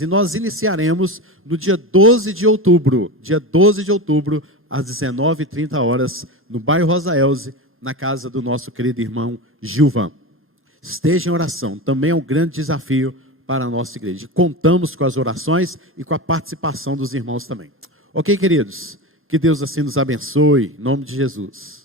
E nós iniciaremos no dia 12 de outubro, às 19h30, no bairro Rosa Elze, na casa do nosso querido irmão Gilvan. Esteja em oração, também é um grande desafio para a nossa igreja. Contamos com as orações e com a participação dos irmãos também. Ok, queridos? Que Deus assim nos abençoe, em nome de Jesus.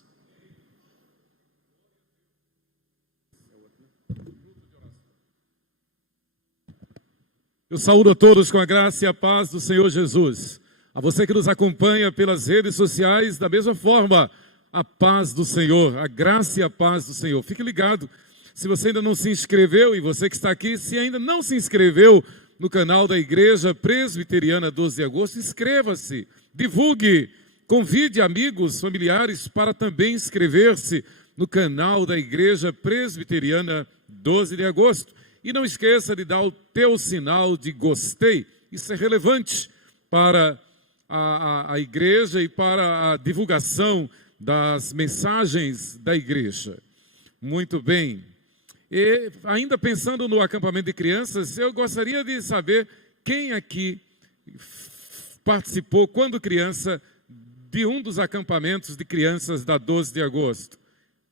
Eu saúdo a todos com a graça e a paz do Senhor Jesus. A você que nos acompanha pelas redes sociais, da mesma forma, a paz do Senhor, a graça e a paz do Senhor. Fique ligado, se você ainda não se inscreveu, e você que está aqui, se ainda não se inscreveu no canal da Igreja Presbiteriana 12 de Agosto, inscreva-se, divulgue, convide amigos, familiares para também inscrever-se no canal da Igreja Presbiteriana 12 de Agosto. E não esqueça de dar o teu sinal de gostei. Isso é relevante para a igreja e para a divulgação das mensagens da igreja. Muito bem. E ainda pensando no acampamento de crianças, eu gostaria de saber quem aqui participou, quando criança, de um dos acampamentos de crianças da 12 de agosto.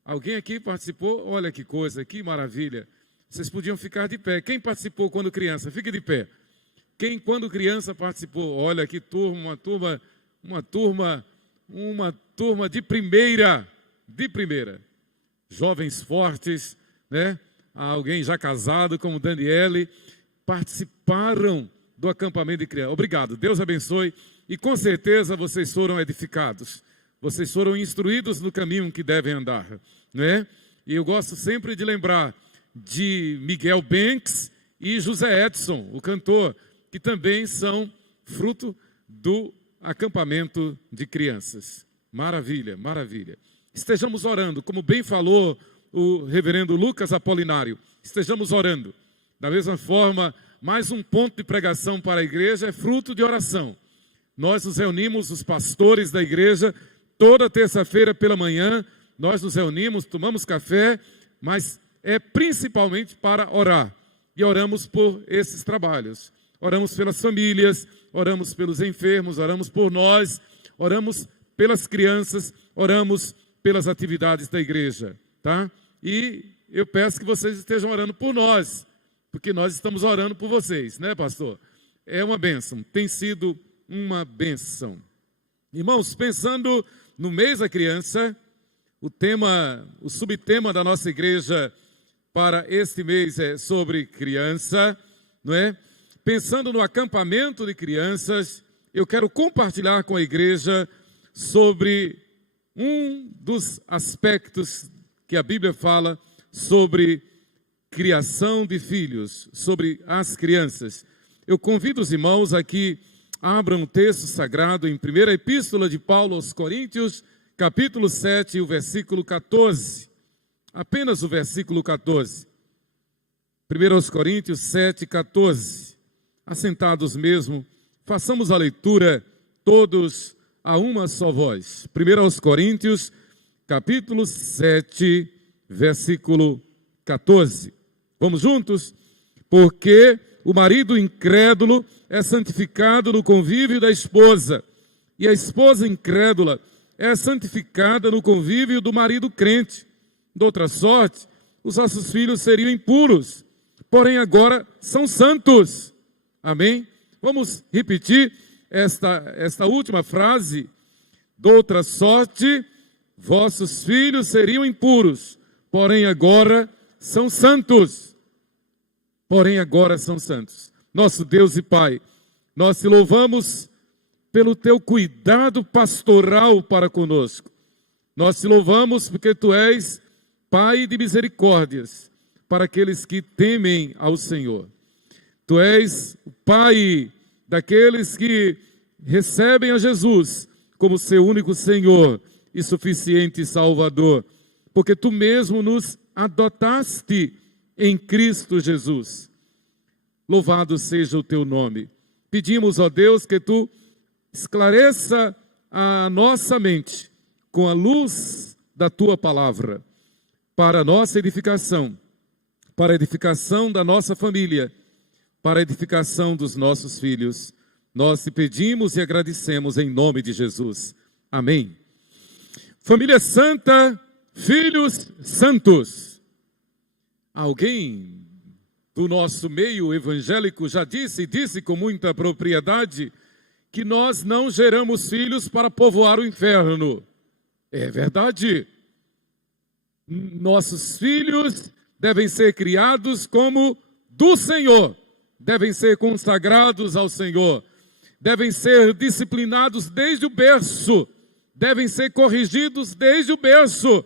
Alguém aqui participou? Olha que coisa, que maravilha. Vocês podiam ficar de pé. Quem participou quando criança? Fique de pé. Quem quando criança participou? Olha que turma, uma turma de primeira. Jovens fortes, né? Alguém já casado, como Daniele, participaram do acampamento de criança. Obrigado, Deus abençoe. E com certeza vocês foram edificados. Vocês foram instruídos no caminho que devem andar, né? E eu gosto sempre de lembrar de Miguel Banks e José Edson, o cantor, que também são fruto do acampamento de crianças. Maravilha, maravilha. Estejamos orando, como bem falou o reverendo Lucas Apolinário, estejamos orando. Da mesma forma, mais um ponto de pregação para a igreja é fruto de oração. Nós nos reunimos, os pastores da igreja, toda terça-feira pela manhã, nós nos reunimos, tomamos café, mas é principalmente para orar. E oramos por esses trabalhos. Oramos pelas famílias, oramos pelos enfermos, oramos por nós, oramos pelas crianças, oramos pelas atividades da igreja, tá? E eu peço que vocês estejam orando por nós, porque nós estamos orando por vocês, né, pastor? É uma bênção, tem sido uma bênção. Irmãos, pensando no mês da criança, o subtema da nossa igreja para este mês é sobre criança, não é? Pensando no acampamento de crianças, eu quero compartilhar com a igreja sobre um dos aspectos que a Bíblia fala sobre criação de filhos, sobre as crianças. Eu convido os irmãos a que abram o texto sagrado em 1ª Epístola de Paulo aos Coríntios, capítulo 7, o versículo 14. Apenas o versículo 14. 1 Coríntios 7, 14. Assentados mesmo, façamos a leitura todos a uma só voz. 1 Coríntios, capítulo 7, versículo 14. Vamos juntos? Porque o marido incrédulo é santificado no convívio da esposa, e a esposa incrédula é santificada no convívio do marido crente. De outra sorte, os nossos filhos seriam impuros, porém agora são santos. Amém? Vamos repetir esta última frase. De outra sorte, vossos filhos seriam impuros, porém agora são santos. Porém agora são santos. Nosso Deus e Pai, nós te louvamos pelo teu cuidado pastoral para conosco. Nós te louvamos porque tu és Pai de misericórdias para aqueles que temem ao Senhor. Tu és o Pai daqueles que recebem a Jesus como seu único Senhor e suficiente Salvador, porque tu mesmo nos adotaste em Cristo Jesus. Louvado seja o teu nome. Pedimos, ó Deus, que tu esclareça a nossa mente com a luz da tua palavra, para a nossa edificação, para a edificação da nossa família, para a edificação dos nossos filhos. Nós te pedimos e agradecemos em nome de Jesus. Amém. Família santa, filhos santos. Alguém do nosso meio evangélico já disse com muita propriedade, que nós não geramos filhos para povoar o inferno. É verdade. Nossos filhos devem ser criados como do Senhor, devem ser consagrados ao Senhor, devem ser disciplinados desde o berço, devem ser corrigidos desde o berço,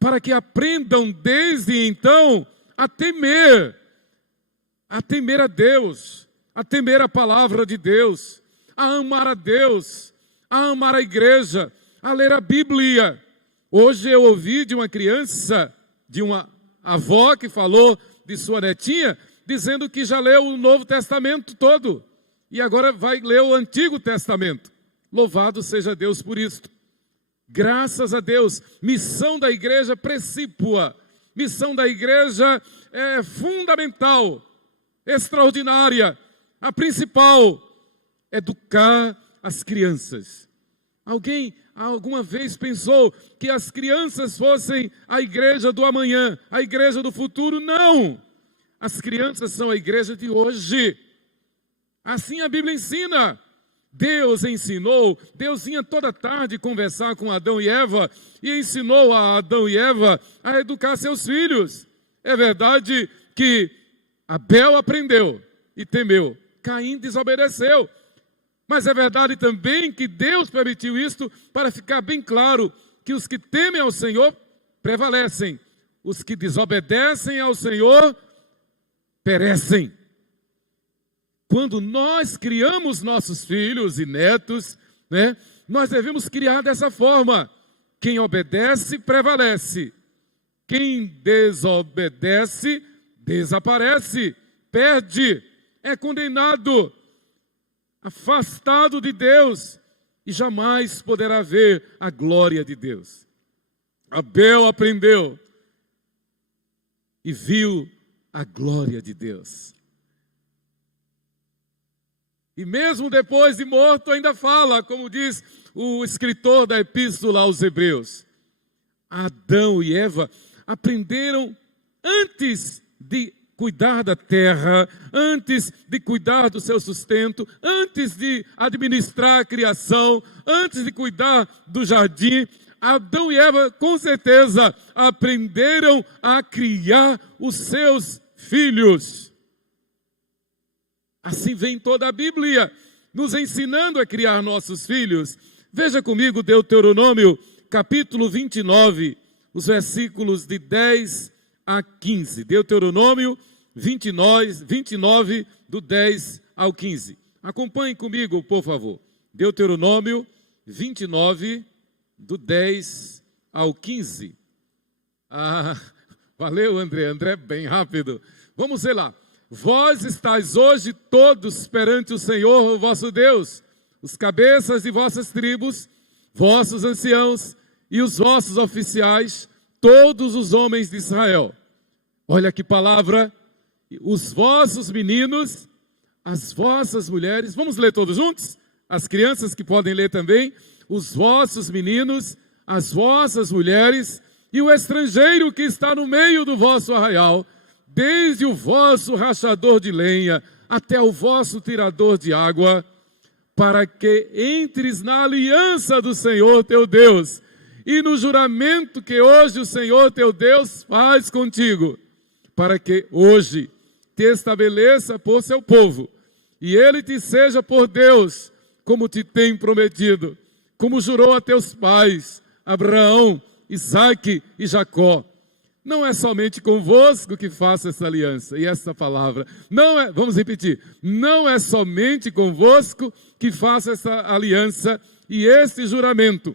para que aprendam desde então a temer a Deus, a temer a palavra de Deus, a amar a Deus, a amar a igreja, a ler a Bíblia. Hoje eu ouvi de uma criança, de uma avó que falou de sua netinha, dizendo que já leu o Novo Testamento todo, e agora vai ler o Antigo Testamento. Louvado seja Deus por isto. Graças a Deus. Missão da igreja precípua, missão da igreja é fundamental, extraordinária, a principal, educar as crianças. Alguém alguma vez pensou que as crianças fossem a igreja do amanhã, a igreja do futuro? Não! As crianças são a igreja de hoje. Assim a Bíblia ensina. Deus ensinou, Deus vinha toda tarde conversar com Adão e Eva e ensinou a Adão e Eva a educar seus filhos. É verdade que Abel aprendeu e temeu, Caim desobedeceu. Mas é verdade também que Deus permitiu isto para ficar bem claro que os que temem ao Senhor prevalecem, os que desobedecem ao Senhor perecem. Quando nós criamos nossos filhos e netos, nós devemos criar dessa forma. Quem obedece, prevalece. Quem desobedece, desaparece, perde, é condenado, afastado de Deus e jamais poderá ver a glória de Deus. Abel aprendeu e viu a glória de Deus. E mesmo depois de morto ainda fala, como diz o escritor da epístola aos Hebreus. Adão e Eva aprenderam antes de cuidar da terra, antes de cuidar do seu sustento, antes de administrar a criação, antes de cuidar do jardim. Adão e Eva, com certeza, aprenderam a criar os seus filhos. Assim vem toda a Bíblia, nos ensinando a criar nossos filhos. Veja comigo Deuteronômio, capítulo 29, os versículos de 10 a 15. Deuteronômio 29, do 10 ao 15. Acompanhe comigo, por favor. Deuteronômio 29, do 10 ao 15. Valeu, André, bem rápido. Vamos ver lá. Vós estáis hoje todos perante o Senhor, o vosso Deus, os cabeças de vossas tribos, vossos anciãos e os vossos oficiais, todos os homens de Israel. Olha que palavra, os vossos meninos, as vossas mulheres, vamos ler todos juntos? As crianças que podem ler também, os vossos meninos, as vossas mulheres e o estrangeiro que está no meio do vosso arraial, desde o vosso rachador de lenha até o vosso tirador de água, para que entres na aliança do Senhor teu Deus e no juramento que hoje o Senhor teu Deus faz contigo, para que hoje te estabeleça por seu povo e ele te seja por Deus, como te tem prometido, como jurou a teus pais, Abraão, Isaque e Jacó. Não é somente convosco que faço essa aliança, e essa palavra, vamos repetir, não é somente convosco que faço essa aliança e este juramento,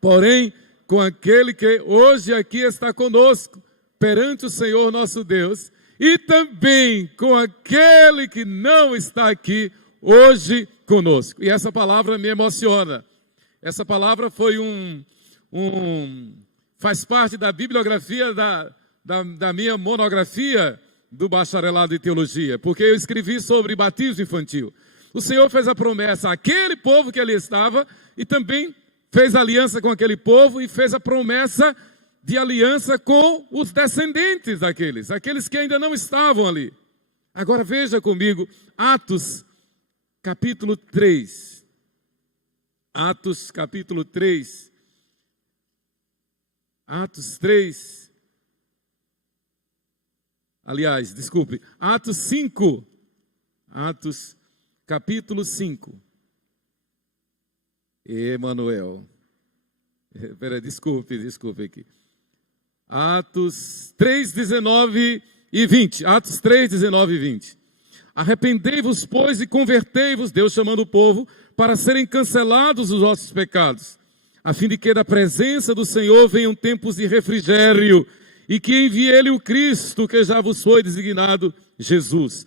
porém com aquele que hoje aqui está conosco, perante o Senhor nosso Deus, e também com aquele que não está aqui hoje conosco. E essa palavra me emociona. Essa palavra foi faz parte da bibliografia da minha monografia, do bacharelado em teologia, porque eu escrevi sobre batismo infantil. O Senhor fez a promessa àquele povo que ali estava e também fez aliança com aquele povo e fez a promessa de aliança com os descendentes daqueles, aqueles que ainda não estavam ali. Agora veja comigo, Atos capítulo 3. Atos capítulo 3. Atos 3. Aliás, desculpe, Atos 5. Atos capítulo 5. Emanuel. Espera, desculpe aqui. Atos 3, 19 e 20. Atos 3, 19 e 20. Arrependei-vos, pois, e convertei-vos, Deus chamando o povo, para serem cancelados os vossos pecados, a fim de que da presença do Senhor venham tempos de refrigério, e que envie Ele o Cristo, que já vos foi designado, Jesus.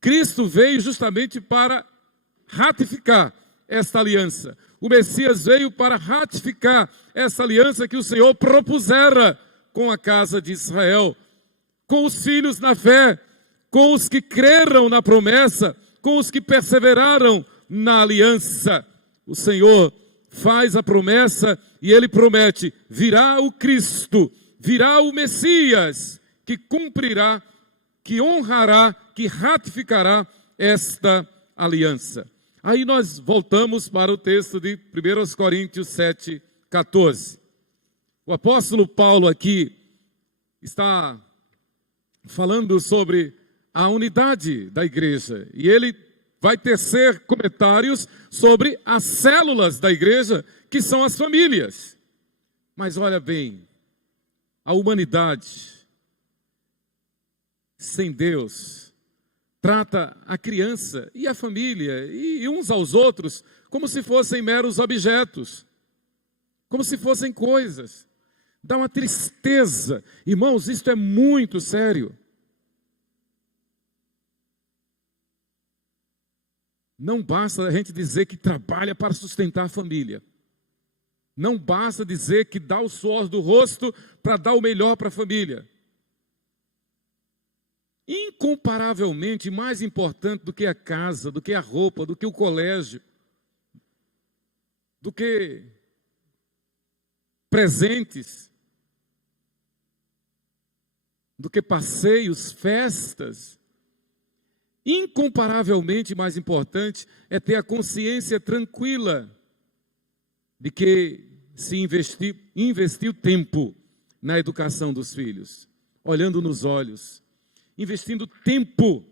Cristo veio justamente para ratificar esta aliança. O Messias veio para ratificar essa aliança que o Senhor propusera com a casa de Israel, com os filhos na fé, com os que creram na promessa, com os que perseveraram na aliança. O Senhor faz a promessa e Ele promete: virá o Cristo, virá o Messias, que cumprirá, que honrará, que ratificará esta aliança. Aí nós voltamos para o texto de 1 Coríntios 7, 14. O apóstolo Paulo aqui está falando sobre a unidade da igreja. E ele vai tecer comentários sobre as células da igreja, que são as famílias. Mas olha bem, a humanidade sem Deus trata a criança e a família e uns aos outros como se fossem meros objetos, como se fossem coisas. Dá uma tristeza. Irmãos, isto é muito sério. Não basta a gente dizer que trabalha para sustentar a família. Não basta dizer que dá o suor do rosto para dar o melhor para a família. Incomparavelmente mais importante do que a casa, do que a roupa, do que o colégio, do que presentes, do que passeios, festas. Incomparavelmente mais importante é ter a consciência tranquila de que se investiu tempo na educação dos filhos, olhando nos olhos, investindo tempo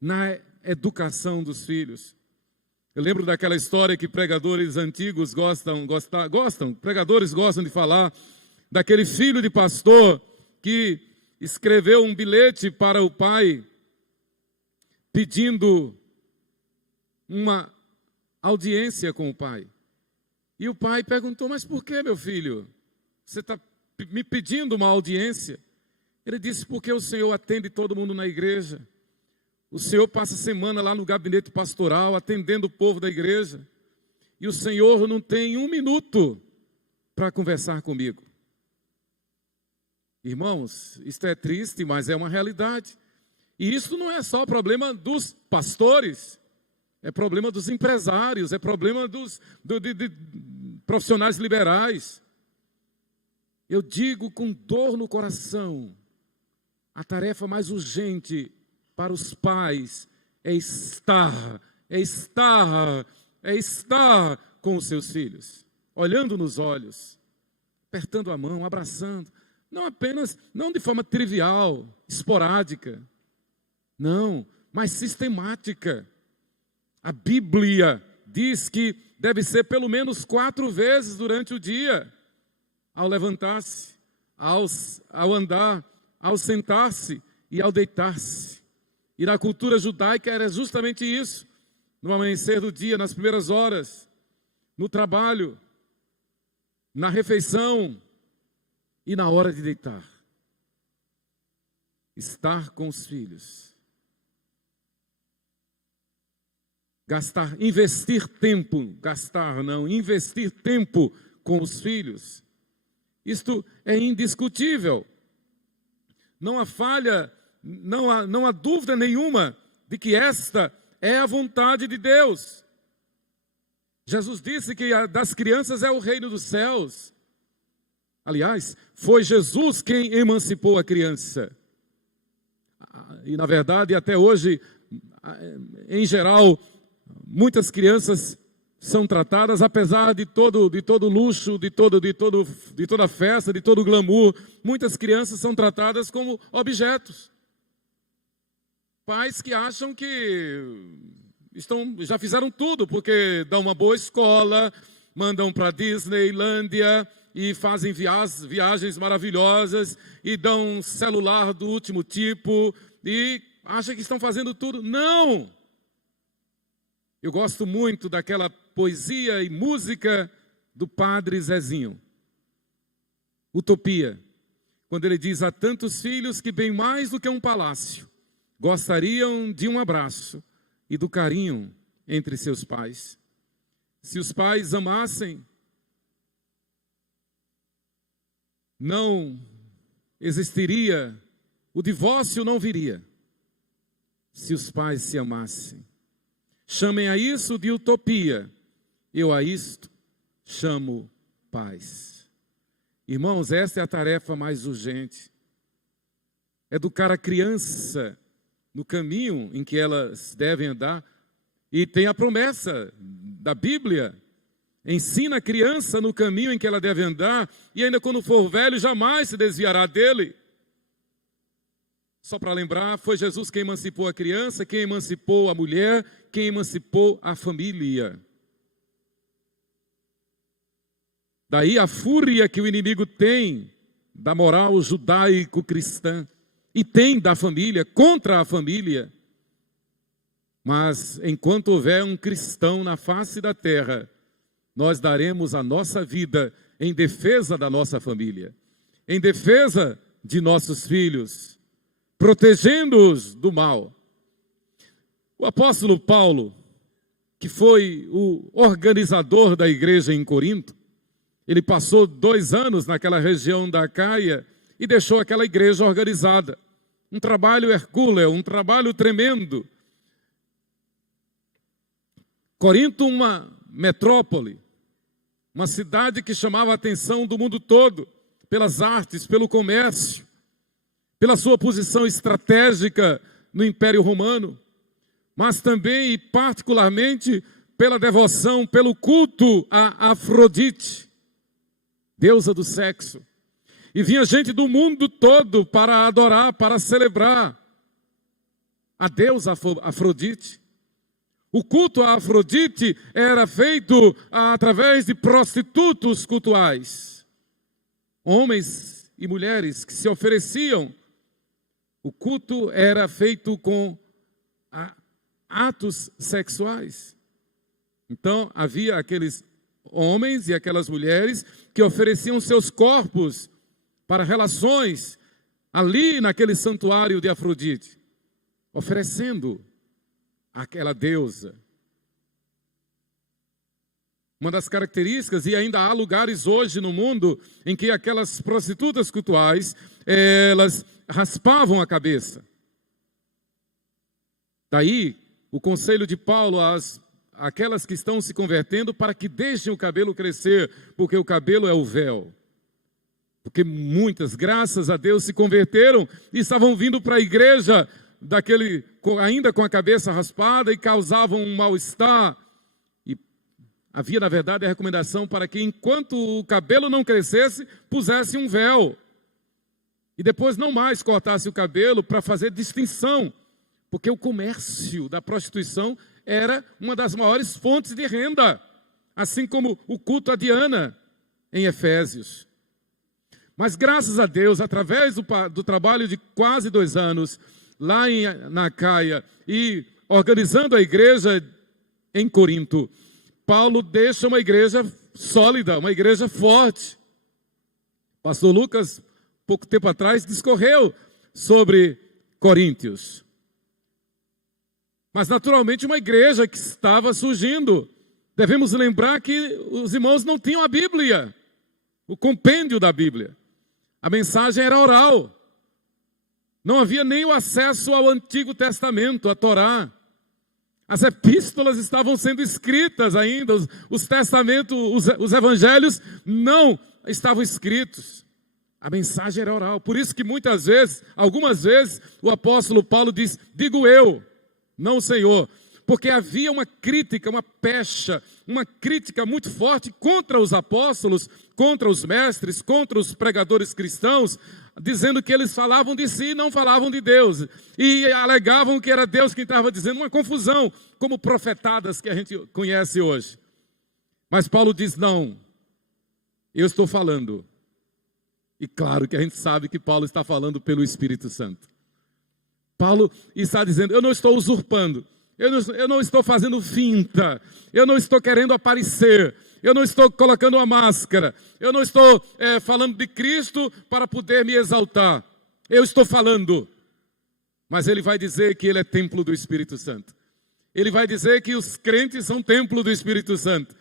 na educação dos filhos. Eu lembro daquela história que pregadores antigos pregadores gostam de falar, daquele filho de pastor que escreveu um bilhete para o pai, pedindo uma audiência com o pai. E o pai perguntou: mas por que, meu filho? Você está me pedindo uma audiência? Ele disse: porque o Senhor atende todo mundo na igreja. O Senhor passa a semana lá no gabinete pastoral, atendendo o povo da igreja. E o Senhor não tem um minuto para conversar comigo. Irmãos, isto é triste, mas é uma realidade. E isso não é só problema dos pastores, é problema dos empresários, é problema de profissionais liberais. Eu digo com dor no coração, a tarefa mais urgente para os pais é estar com os seus filhos, olhando nos olhos, apertando a mão, abraçando, não de forma trivial, esporádica, não, mas sistemática. A Bíblia diz que deve ser pelo menos 4 vezes durante o dia, ao levantar-se, ao andar, ao sentar-se e ao deitar-se. E na cultura judaica era justamente isso, no amanhecer do dia, nas primeiras horas, no trabalho, na refeição e na hora de deitar. Estar com os filhos. Investir tempo com os filhos. Isto é indiscutível. Não há falha não há dúvida nenhuma de que esta é a vontade de Deus. Jesus disse que das crianças é o reino dos céus. Aliás, foi Jesus quem emancipou a criança. E, na verdade, até hoje, em geral, muitas crianças são tratadas, apesar de todo luxo, de toda festa, de todo glamour, muitas crianças são tratadas como objetos. Pais que acham que já fizeram tudo, porque dão uma boa escola, mandam para Disneylândia e fazem viagens maravilhosas e dão um celular do último tipo e acham que estão fazendo tudo. Não! Eu gosto muito daquela poesia e música do Padre Zezinho, Utopia, quando ele diz: há tantos filhos que bem mais do que um palácio gostariam de um abraço e do carinho entre seus pais. Se os pais amassem, não existiria, o divórcio não viria. Se os pais se amassem. Chamem a isso de utopia, eu a isto chamo paz. Irmãos, esta é a tarefa mais urgente. Educar a criança no caminho em que elas devem andar. E tem a promessa da Bíblia: ensina a criança no caminho em que ela deve andar, e ainda quando for velho, jamais se desviará dele. Só para lembrar, foi Jesus quem emancipou a criança, quem emancipou a mulher, quem emancipou a família. Daí a fúria que o inimigo tem da moral judaico-cristã, e tem da família, contra a família. Mas enquanto houver um cristão na face da terra, nós daremos a nossa vida em defesa da nossa família, em defesa de nossos filhos, protegendo-os do mal. O apóstolo Paulo, que foi o organizador da igreja em Corinto, ele passou 2 anos naquela região da Acaia e deixou aquela igreja organizada. Um trabalho hercúleo, um trabalho tremendo. Corinto, uma metrópole, uma cidade que chamava a atenção do mundo todo, pelas artes, pelo comércio, pela sua posição estratégica no Império Romano, mas também e particularmente pela devoção, pelo culto a Afrodite, deusa do sexo. E vinha gente do mundo todo para adorar, para celebrar a deusa Afrodite. O culto a Afrodite era feito através de prostitutos cultuais, homens e mulheres que se ofereciam. O culto era feito com atos sexuais. Então havia aqueles homens e aquelas mulheres que ofereciam seus corpos para relações ali naquele santuário de Afrodite, oferecendo aquela deusa. Uma das características, e ainda há lugares hoje no mundo em que aquelas prostitutas cultuais, elas raspavam a cabeça. Daí o conselho de Paulo àquelas que estão se convertendo para que deixem o cabelo crescer, porque o cabelo é o véu. Porque muitas, graças a Deus, se converteram e estavam vindo para a igreja ainda com a cabeça raspada e causavam um mal-estar. E havia, na verdade, a recomendação para que, enquanto o cabelo não crescesse, pusesse um véu. E depois não mais cortasse o cabelo para fazer distinção. Porque o comércio da prostituição era uma das maiores fontes de renda. Assim como o culto a Diana em Efésios. Mas graças a Deus, através do trabalho de quase 2 anos, lá na Acaia, e organizando a igreja em Corinto, Paulo deixa uma igreja sólida, uma igreja forte. Pastor Lucas, pouco tempo atrás, discorreu sobre Coríntios. Mas naturalmente uma igreja que estava surgindo. Devemos lembrar que os irmãos não tinham a Bíblia, o compêndio da Bíblia. A mensagem era oral. Não havia nem o acesso ao Antigo Testamento, a Torá. As epístolas estavam sendo escritas ainda, os testamentos, os evangelhos não estavam escritos. A mensagem era oral. Por isso que muitas vezes, algumas vezes, o apóstolo Paulo diz, digo eu, não o Senhor. Porque havia uma crítica, uma pecha, uma crítica muito forte contra os apóstolos, contra os mestres, contra os pregadores cristãos, dizendo que eles falavam de si e não falavam de Deus. E alegavam que era Deus quem estava dizendo, uma confusão, como profetadas que a gente conhece hoje. Mas Paulo diz, não, eu estou falando. E claro que a gente sabe que Paulo está falando pelo Espírito Santo. Paulo está dizendo, eu não estou usurpando. Eu não estou fazendo finta, eu não estou querendo aparecer, eu não estou colocando uma máscara, eu não estou falando de Cristo para poder me exaltar. Eu estou falando, mas ele vai dizer que ele é templo do Espírito Santo. Ele vai dizer que os crentes são templo do Espírito Santo.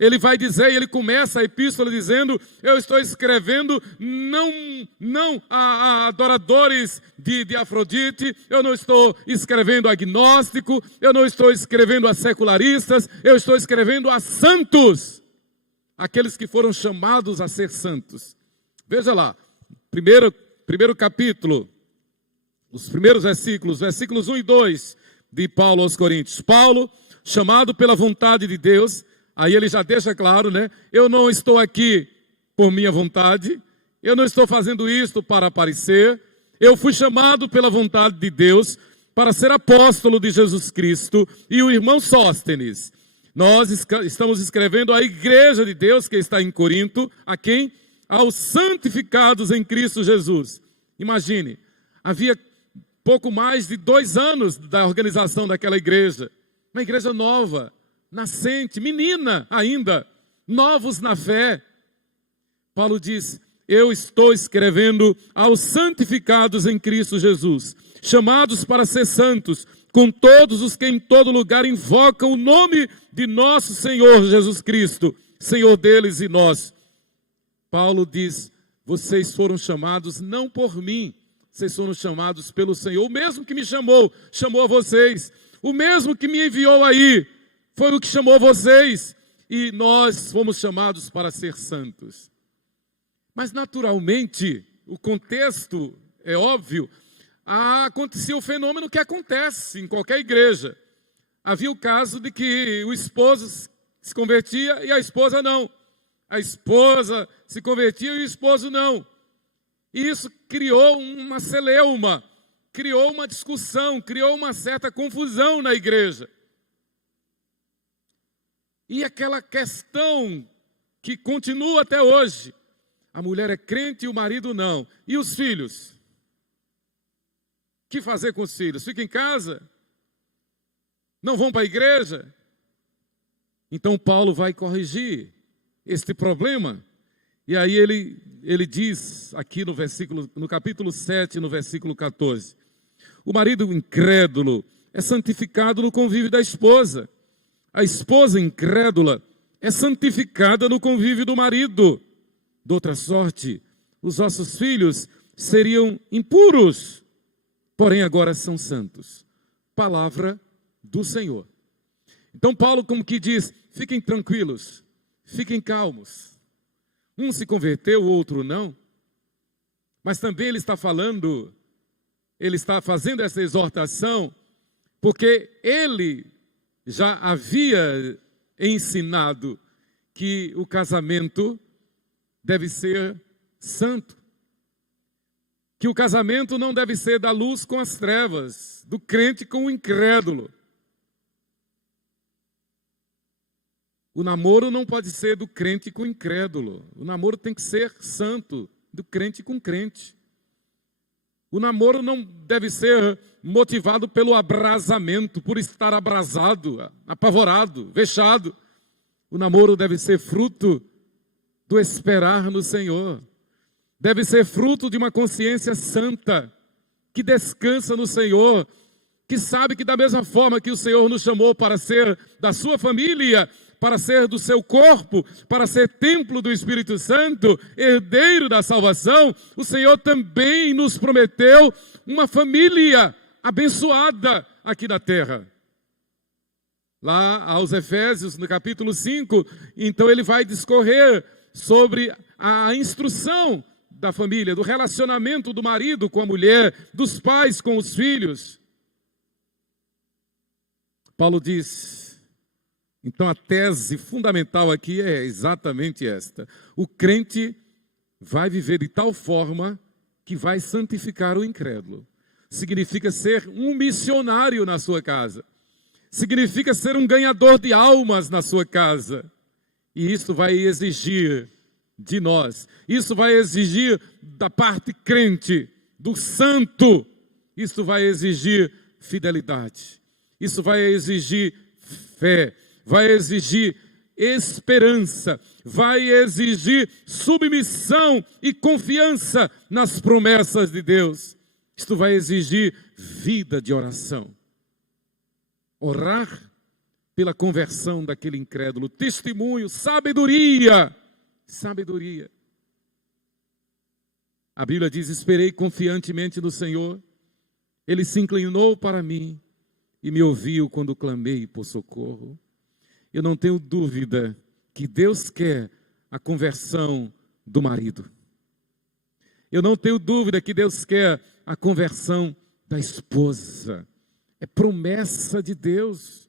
Ele vai dizer, e ele começa a epístola dizendo, eu estou escrevendo não a adoradores de Afrodite, eu não estou escrevendo a agnóstico, eu não estou escrevendo a secularistas, eu estou escrevendo a santos, aqueles que foram chamados a ser santos. Veja lá, primeiro capítulo, os primeiros versículos 1 e 2 de Paulo aos Coríntios. Paulo, chamado pela vontade de Deus. Aí ele já deixa claro, né? Eu não estou aqui por minha vontade, eu não estou fazendo isto para aparecer, eu fui chamado pela vontade de Deus para ser apóstolo de Jesus Cristo e o irmão Sóstenes. Nós estamos escrevendo à igreja de Deus que está em Corinto, a quem? Aos santificados em Cristo Jesus. Imagine, havia pouco mais de 2 anos da organização daquela igreja, uma igreja nova, nascente, menina ainda, novos na fé. Paulo diz, eu estou escrevendo aos santificados em Cristo Jesus, chamados para ser santos, com todos os que em todo lugar invocam o nome de nosso Senhor Jesus Cristo, Senhor deles e nós. Paulo diz, vocês foram chamados não por mim, vocês foram chamados pelo Senhor. O mesmo que me chamou a vocês. O mesmo que me enviou aí, foi o que chamou vocês, e nós fomos chamados para ser santos. Mas naturalmente, o contexto é óbvio, acontecia o fenômeno que acontece em qualquer igreja. Havia o caso de que o esposo se convertia e a esposa não. A esposa se convertia e o esposo não. E isso criou uma celeuma, criou uma discussão, criou uma certa confusão na igreja. E aquela questão que continua até hoje, a mulher é crente e o marido não. E os filhos? O que fazer com os filhos? Fica em casa? Não vão para a igreja? Então Paulo vai corrigir este problema. E aí ele diz aqui no capítulo 7, no versículo 14. O marido incrédulo é santificado no convívio da esposa. A esposa incrédula é santificada no convívio do marido. De outra sorte, os vossos filhos seriam impuros, porém agora são santos. Palavra do Senhor. Então Paulo como que diz, fiquem tranquilos, fiquem calmos. Um se converteu, o outro não. Mas também ele está fazendo essa exortação, porque ele já havia ensinado que o casamento deve ser santo. Que o casamento não deve ser da luz com as trevas, do crente com o incrédulo. O namoro não pode ser do crente com o incrédulo. O namoro tem que ser santo, do crente com crente. O namoro não deve ser motivado pelo abrasamento, por estar abrasado, apavorado, vexado. O namoro deve ser fruto do esperar no Senhor. Deve ser fruto de uma consciência santa, que descansa no Senhor, que sabe que da mesma forma que o Senhor nos chamou para ser da sua família, para ser do seu corpo, para ser templo do Espírito Santo, herdeiro da salvação, o Senhor também nos prometeu uma família abençoada aqui na terra. Lá aos Efésios, no capítulo 5, então ele vai discorrer sobre a instrução da família, do relacionamento do marido com a mulher, dos pais com os filhos. Paulo diz, então a tese fundamental aqui é exatamente esta: o crente vai viver de tal forma que vai santificar o incrédulo. Significa ser um missionário na sua casa. Significa ser um ganhador de almas na sua casa. E isso vai exigir de nós, isso vai exigir da parte crente, do santo, isso vai exigir fidelidade, isso vai exigir fé, vai exigir esperança, vai exigir submissão e confiança nas promessas de Deus. Isto vai exigir vida de oração. Orar pela conversão daquele incrédulo, testemunho, sabedoria. Sabedoria. A Bíblia diz, esperei confiantemente no Senhor, Ele se inclinou para mim e me ouviu quando clamei por socorro. Eu não tenho dúvida que Deus quer a conversão do marido. Eu não tenho dúvida que Deus quer a conversão da esposa. É promessa de Deus.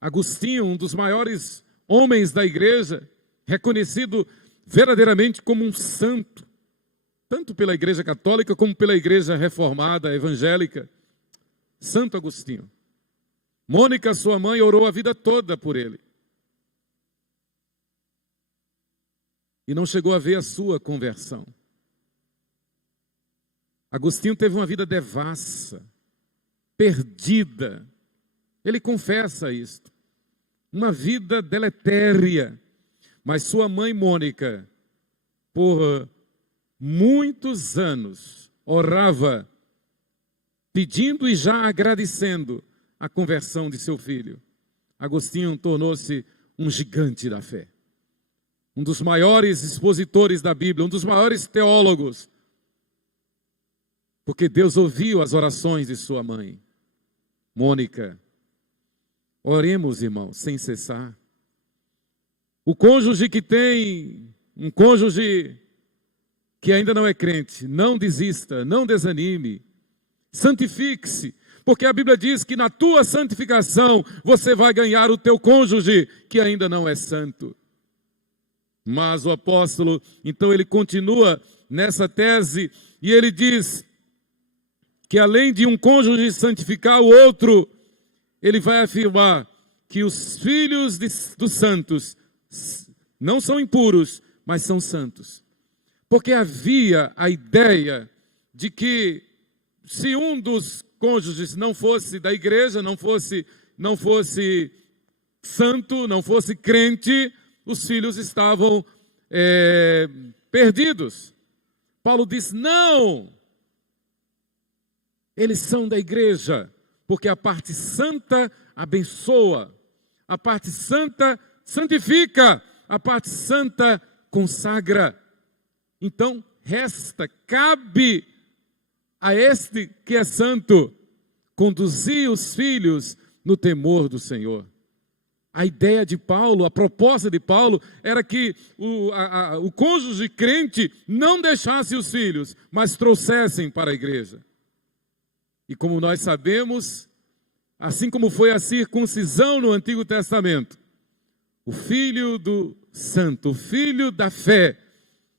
Agostinho, um dos maiores homens da igreja, reconhecido verdadeiramente como um santo, tanto pela igreja católica como pela igreja reformada, evangélica. Santo Agostinho. Mônica, sua mãe, orou a vida toda por ele. E não chegou a ver a sua conversão. Agostinho teve uma vida devassa, perdida. Ele confessa isto. Uma vida deletéria. Mas sua mãe Mônica, por muitos anos, orava, pedindo e já agradecendo a conversão de seu filho. Agostinho tornou-se um gigante da fé. Um dos maiores expositores da Bíblia, um dos maiores teólogos. Porque Deus ouviu as orações de sua mãe, Mônica. Oremos, irmãos, sem cessar. O cônjuge que tem, um cônjuge que ainda não é crente, não desista, não desanime. Santifique-se, porque a Bíblia diz que na tua santificação você vai ganhar o teu cônjuge que ainda não é santo. Mas o apóstolo, então ele continua nessa tese e ele diz que além de um cônjuge santificar o outro, ele vai afirmar que os filhos dos santos não são impuros, mas são santos. Porque havia a ideia de que se um dos cônjuges não fosse da igreja, não fosse santo, não fosse crente, os filhos estavam perdidos. Paulo diz, não! Eles são da igreja, porque a parte santa abençoa, a parte santa santifica, a parte santa consagra. Então, cabe a este que é santo conduzir os filhos no temor do Senhor. A ideia de Paulo, a proposta de Paulo era que o cônjuge crente não deixasse os filhos, mas trouxessem para a igreja. E como nós sabemos, assim como foi a circuncisão no Antigo Testamento, o filho do santo, o filho da fé,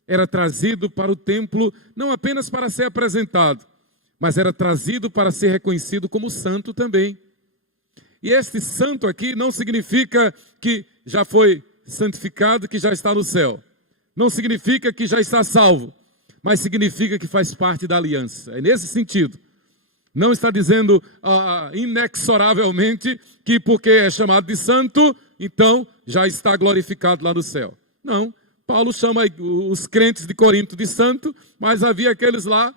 era trazido para o templo não apenas para ser apresentado, mas era trazido para ser reconhecido como santo também. E este santo aqui não significa que já foi santificado, que já está no céu. Não significa que já está salvo, mas significa que faz parte da aliança. É nesse sentido. Não está dizendo inexoravelmente que porque é chamado de santo, então já está glorificado lá no céu. Não, Paulo chama os crentes de Corinto de santo, mas havia aqueles lá,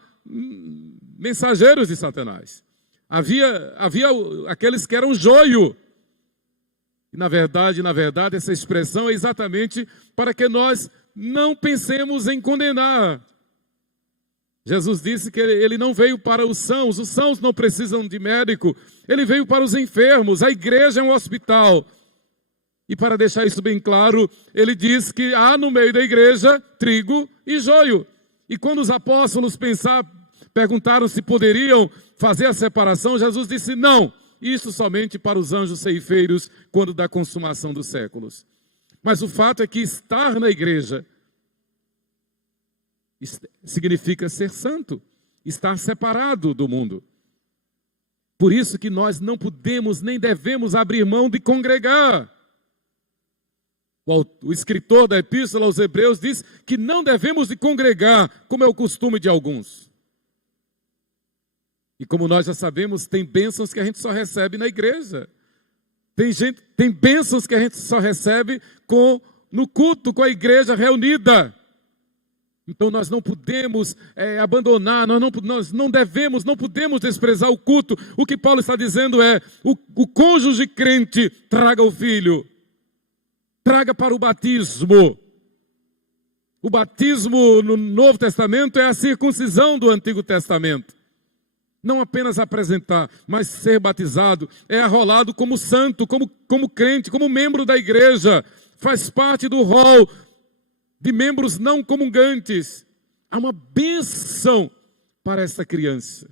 mensageiros de Satanás. Havia aqueles que eram joio. E na verdade, essa expressão é exatamente para que nós não pensemos em condenar. Jesus disse que ele não veio para os sãos não precisam de médico, ele veio para os enfermos, a igreja é um hospital. E para deixar isso bem claro, ele diz que há no meio da igreja trigo e joio. E quando os apóstolos perguntaram se poderiam fazer a separação, Jesus disse não, isso somente para os anjos ceifeiros quando da consumação dos séculos. Mas o fato é que estar na igreja significa ser santo, estar separado do mundo. Por isso que nós não podemos nem devemos abrir mão de congregar. O escritor da Epístola aos Hebreus diz que não devemos de congregar, como é o costume de alguns. E como nós já sabemos, tem bênçãos que a gente só recebe na igreja. Tem bênçãos que a gente só recebe no culto, com a igreja reunida. Então nós não podemos abandonar, nós não devemos, não podemos desprezar o culto. O que Paulo está dizendo é, o cônjuge crente traga o filho. Traga para o batismo. O batismo no Novo Testamento é a circuncisão do Antigo Testamento. Não apenas apresentar, mas ser batizado, é arrolado como santo, como crente, como membro da igreja. Faz parte do rol de membros não comungantes. Há uma bênção para essa criança.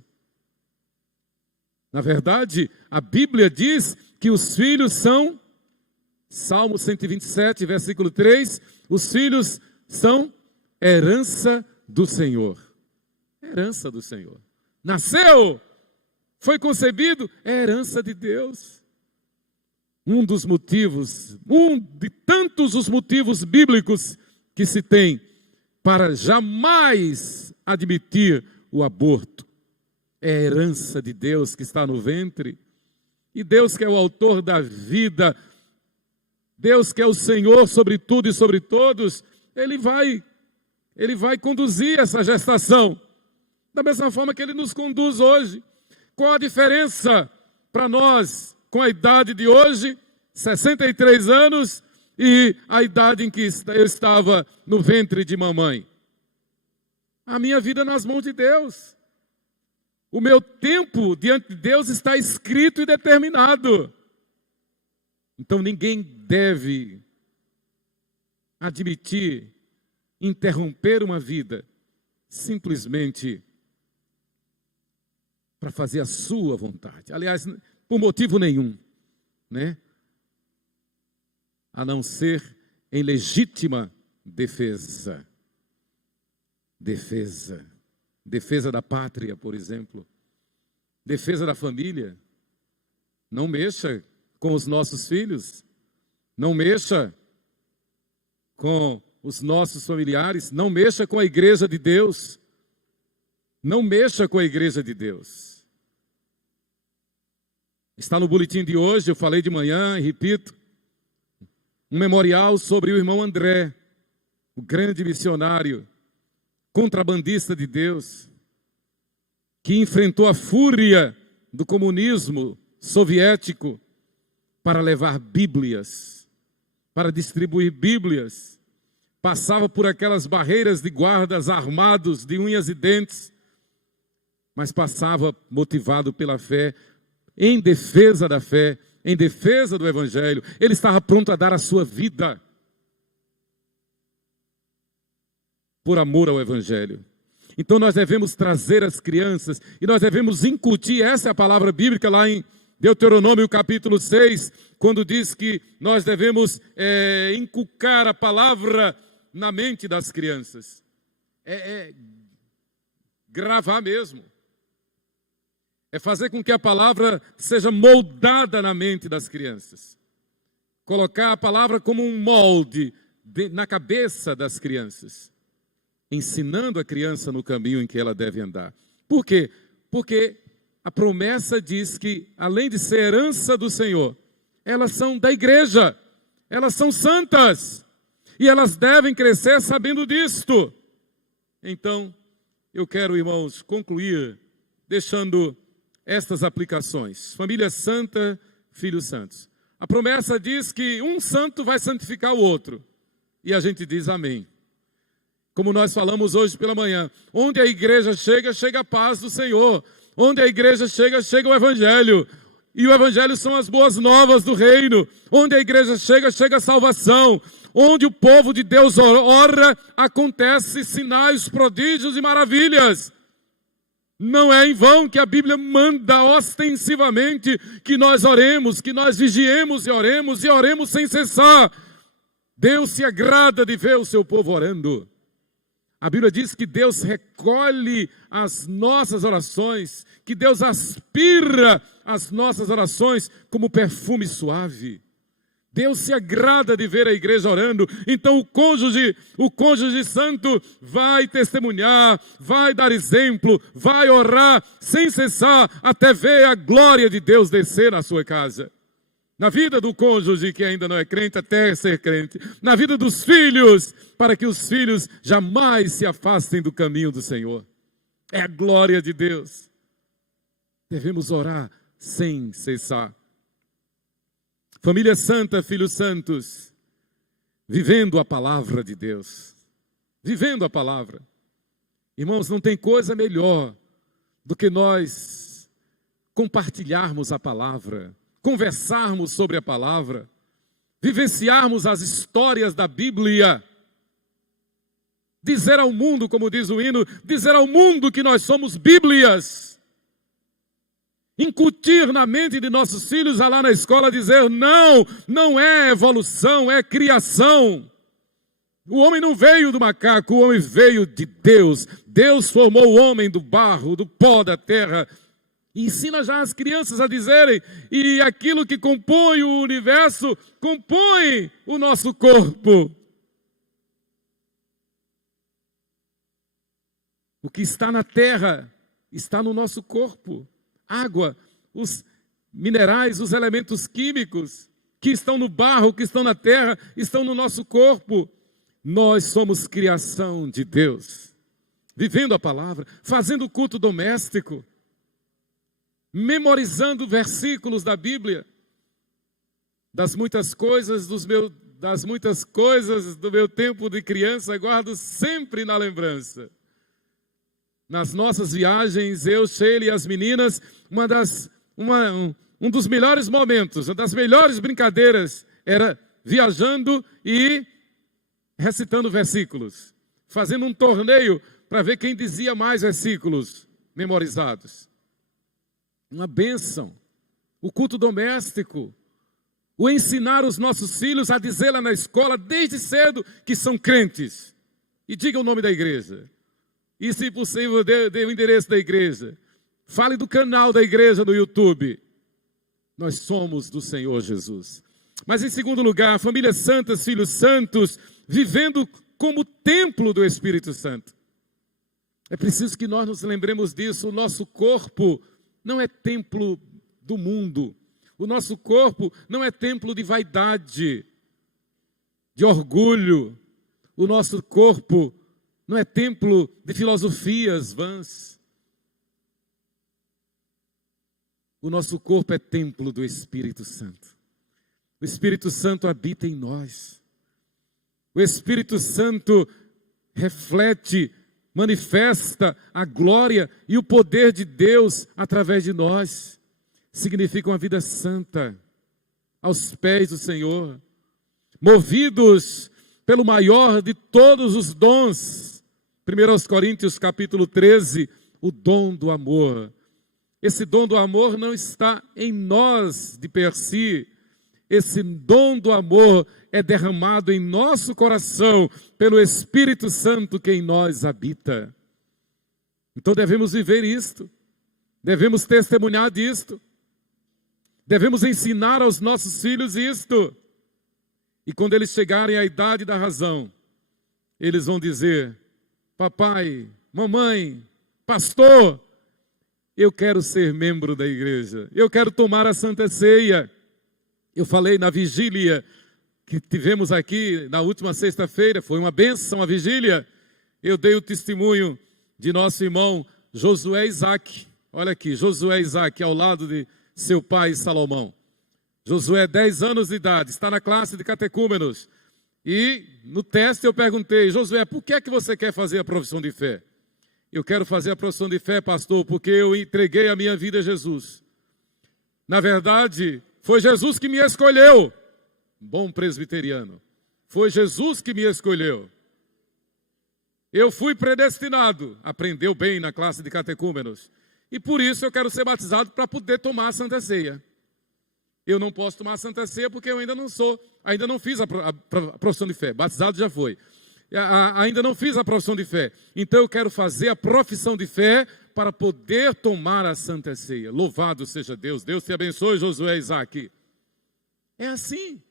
Na verdade, a Bíblia diz que os filhos são, Salmo 127, versículo 3, os filhos são herança do Senhor. Herança do Senhor. Nasceu, foi concebido, é herança de Deus. Um de tantos os motivos bíblicos que se tem para jamais admitir o aborto. É a herança de Deus que está no ventre. E Deus, que é o autor da vida, Deus, que é o Senhor sobre tudo e sobre todos, Ele vai conduzir essa gestação. Da mesma forma que Ele nos conduz hoje. Qual a diferença para nós com a idade de hoje, 63 anos, e a idade em que eu estava no ventre de mamãe? A minha vida nas mãos de Deus. O meu tempo diante de Deus está escrito e determinado. Então ninguém deve admitir, interromper uma vida, simplesmente para fazer a sua vontade. Aliás, por motivo nenhum, né? A não ser em legítima defesa. Defesa da pátria, por exemplo. Defesa da família. Não mexa com os nossos filhos. Não mexa com os nossos familiares. Não mexa com a igreja de Deus. Não mexa com a igreja de Deus. Está no boletim de hoje, eu falei de manhã e repito, um memorial sobre o irmão André, o grande missionário, contrabandista de Deus, que enfrentou a fúria do comunismo soviético para levar Bíblias, para distribuir Bíblias. Passava por aquelas barreiras de guardas armados de unhas e dentes, mas passava motivado pela fé, em defesa da fé, em defesa do Evangelho. Ele estava pronto a dar a sua vida por amor ao Evangelho. Então nós devemos trazer as crianças e nós devemos incutir, essa é a palavra bíblica lá em Deuteronômio capítulo 6, quando diz que nós devemos inculcar a palavra na mente das crianças. Gravar mesmo. É fazer com que a palavra seja moldada na mente das crianças. Colocar a palavra como um molde na cabeça das crianças. Ensinando a criança no caminho em que ela deve andar. Por quê? Porque a promessa diz que, além de ser herança do Senhor, elas são da igreja. Elas são santas. E elas devem crescer sabendo disto. Então, eu quero, irmãos, concluir deixando estas aplicações. Família santa, filhos santos. A promessa diz que um santo vai santificar o outro. E a gente diz amém. como nós falamos hoje pela manhã. Onde a igreja chega, chega a paz do Senhor. Onde a igreja chega, chega o Evangelho. E o Evangelho são as boas novas do reino. Onde a igreja chega, chega a salvação. Onde o povo de Deus ora, acontece sinais, prodígios e maravilhas. Não é em vão que a Bíblia manda ostensivamente que nós oremos, que nós vigiemos e oremos sem cessar. Deus se agrada de ver o seu povo orando. A Bíblia diz que Deus recolhe as nossas orações, que Deus aspira as nossas orações como perfume suave. Deus se agrada de ver a igreja orando. Então o cônjuge santo vai testemunhar, vai dar exemplo, vai orar sem cessar até ver a glória de Deus descer na sua casa. Na vida do cônjuge que ainda não é crente, até ser crente. Na vida dos filhos, para que os filhos jamais se afastem do caminho do Senhor. É a glória de Deus. Devemos orar sem cessar. Família santa, filhos santos, vivendo a palavra de Deus. Vivendo a palavra. Irmãos, não tem coisa melhor do que nós compartilharmos a palavra, conversarmos sobre a palavra, vivenciarmos as histórias da Bíblia, dizer ao mundo, como diz o hino, dizer ao mundo que nós somos Bíblias, incutir na mente de nossos filhos, lá na escola, dizer, não é evolução, é criação. O homem não veio do macaco, o homem veio de Deus. Deus formou o homem do barro, do pó da terra. E ensina já as crianças a dizerem, e aquilo que compõe o universo, compõe o nosso corpo. O que está na terra, está no nosso corpo. Água, os minerais, os elementos químicos que estão no barro, que estão na terra, estão no nosso corpo. Nós somos criação de Deus. Vivendo a palavra, fazendo culto doméstico, memorizando versículos da Bíblia, das muitas coisas do meu tempo de criança, guardo sempre na lembrança. Nas nossas viagens, eu, Sheila e as meninas, um dos melhores momentos, uma das melhores brincadeiras era viajando e recitando versículos, fazendo um torneio para ver quem dizia mais versículos memorizados. Uma bênção. O culto doméstico, o ensinar os nossos filhos a dizer lá na escola, desde cedo, que são crentes. E diga o nome da igreja. E, se possível, dê o endereço da igreja. Fale do canal da igreja no YouTube. Nós somos do Senhor Jesus. Mas, em segundo lugar, famílias santas, filhos santos, vivendo como templo do Espírito Santo. É preciso que nós nos lembremos disso. O nosso corpo não é templo do mundo. O nosso corpo não é templo de vaidade, de orgulho. O nosso corpo não é templo de filosofias vãs. O nosso corpo é templo do Espírito Santo. O Espírito Santo habita em nós. O Espírito Santo reflete, manifesta a glória e o poder de Deus através de nós. Significa uma vida santa, aos pés do Senhor, movidos pelo maior de todos os dons. 1 Coríntios capítulo 13, o dom do amor. Esse dom do amor não está em nós de per si. Esse dom do amor é derramado em nosso coração pelo Espírito Santo que em nós habita. Então devemos viver isto, devemos testemunhar disto, devemos ensinar aos nossos filhos isto. E quando eles chegarem à idade da razão, eles vão dizer: papai, mamãe, pastor, eu quero ser membro da igreja, eu quero tomar a Santa Ceia. Eu falei na vigília que tivemos aqui na última sexta-feira, foi uma bênção a vigília. Eu dei o testemunho de nosso irmão Josué Isaac. Olha aqui, Josué Isaac, ao lado de seu pai Salomão. Josué, 10 anos de idade, está na classe de catecúmenos. E no teste eu perguntei: Josué, por que é que você quer fazer a profissão de fé? Eu quero fazer a profissão de fé, pastor, porque eu entreguei a minha vida a Jesus. Na verdade, foi Jesus que me escolheu. Bom presbiteriano. Foi Jesus que me escolheu. Eu fui predestinado. Aprendeu bem na classe de catecúmenos. E por isso eu quero ser batizado para poder tomar a Santa Ceia. Eu não posso tomar a Santa Ceia porque eu ainda não fiz a profissão de fé. Batizado já foi. Ainda não fiz a profissão de fé. Então eu quero fazer a profissão de fé para poder tomar a Santa Ceia. Louvado seja Deus. Deus te abençoe, Josué e Isaac. É assim.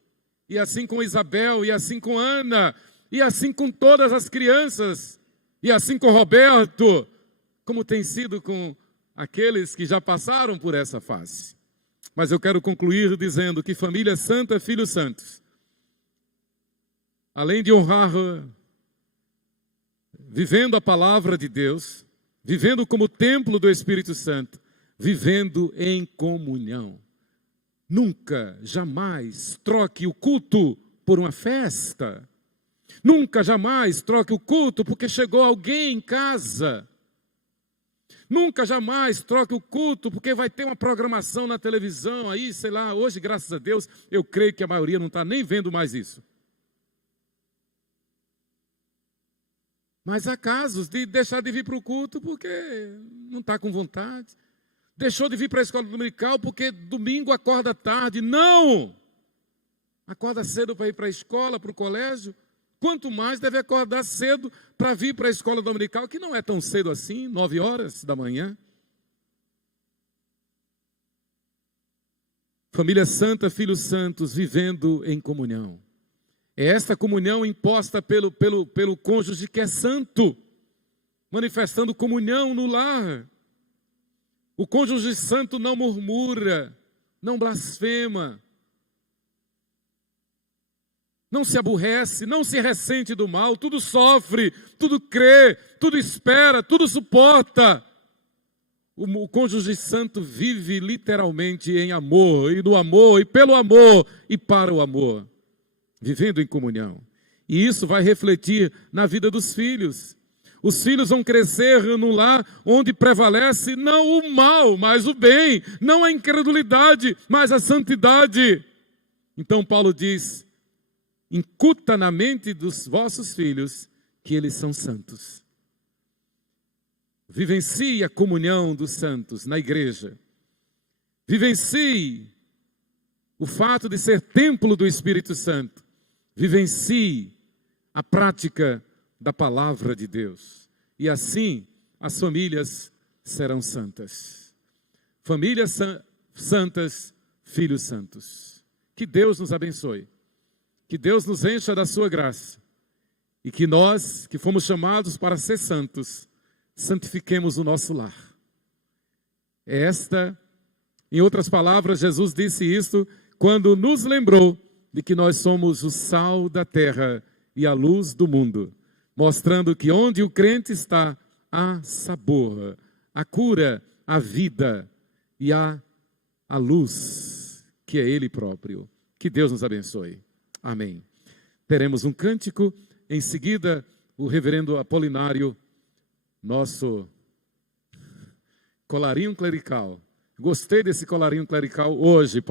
E assim com Isabel, e assim com Ana, e assim com todas as crianças, e assim com Roberto, como tem sido com aqueles que já passaram por essa fase. Mas eu quero concluir dizendo que família santa, filhos santos, além de honrar, vivendo a palavra de Deus, vivendo como templo do Espírito Santo, vivendo em comunhão. Nunca, jamais troque o culto por uma festa. Nunca, jamais troque o culto porque chegou alguém em casa. Nunca, jamais troque o culto porque vai ter uma programação na televisão aí, sei lá, hoje, graças a Deus, eu creio que a maioria não está nem vendo mais isso. Mas há casos de deixar de vir para o culto porque não está com vontade. Deixou de vir para a escola dominical porque domingo acorda tarde. Não! Acorda cedo para ir para a escola, para o colégio. Quanto mais deve acordar cedo para vir para a escola dominical, que não é tão cedo assim, 9 horas da manhã. Família santa, filhos santos, vivendo em comunhão. É esta comunhão imposta pelo cônjuge que é santo, manifestando comunhão no lar. O cônjuge santo não murmura, não blasfema, não se aborrece, não se ressente do mal, tudo sofre, tudo crê, tudo espera, tudo suporta. O cônjuge santo vive literalmente em amor, e no amor, e pelo amor, e para o amor, vivendo em comunhão. E isso vai refletir na vida dos filhos. Os filhos vão crescer no lar onde prevalece não o mal, mas o bem, não a incredulidade, mas a santidade. Então Paulo diz: incuta na mente dos vossos filhos que eles são santos. Vivencie a comunhão dos santos na igreja. Vivencie o fato de ser templo do Espírito Santo. Vivencie a prática da palavra de Deus. E assim as famílias serão santas. Famílias santas, filhos santos. Que Deus nos abençoe. Que Deus nos encha da sua graça. E que nós, que fomos chamados para ser santos, santifiquemos o nosso lar. Em outras palavras, Jesus disse isso quando nos lembrou de que nós somos o sal da terra e a luz do mundo, mostrando que onde o crente está, há sabor, a cura, a vida e a luz, que é Ele próprio. Que Deus nos abençoe. Amém. Teremos um cântico, em seguida o reverendo Apolinário, nosso colarinho clerical. Gostei desse colarinho clerical hoje, pastor.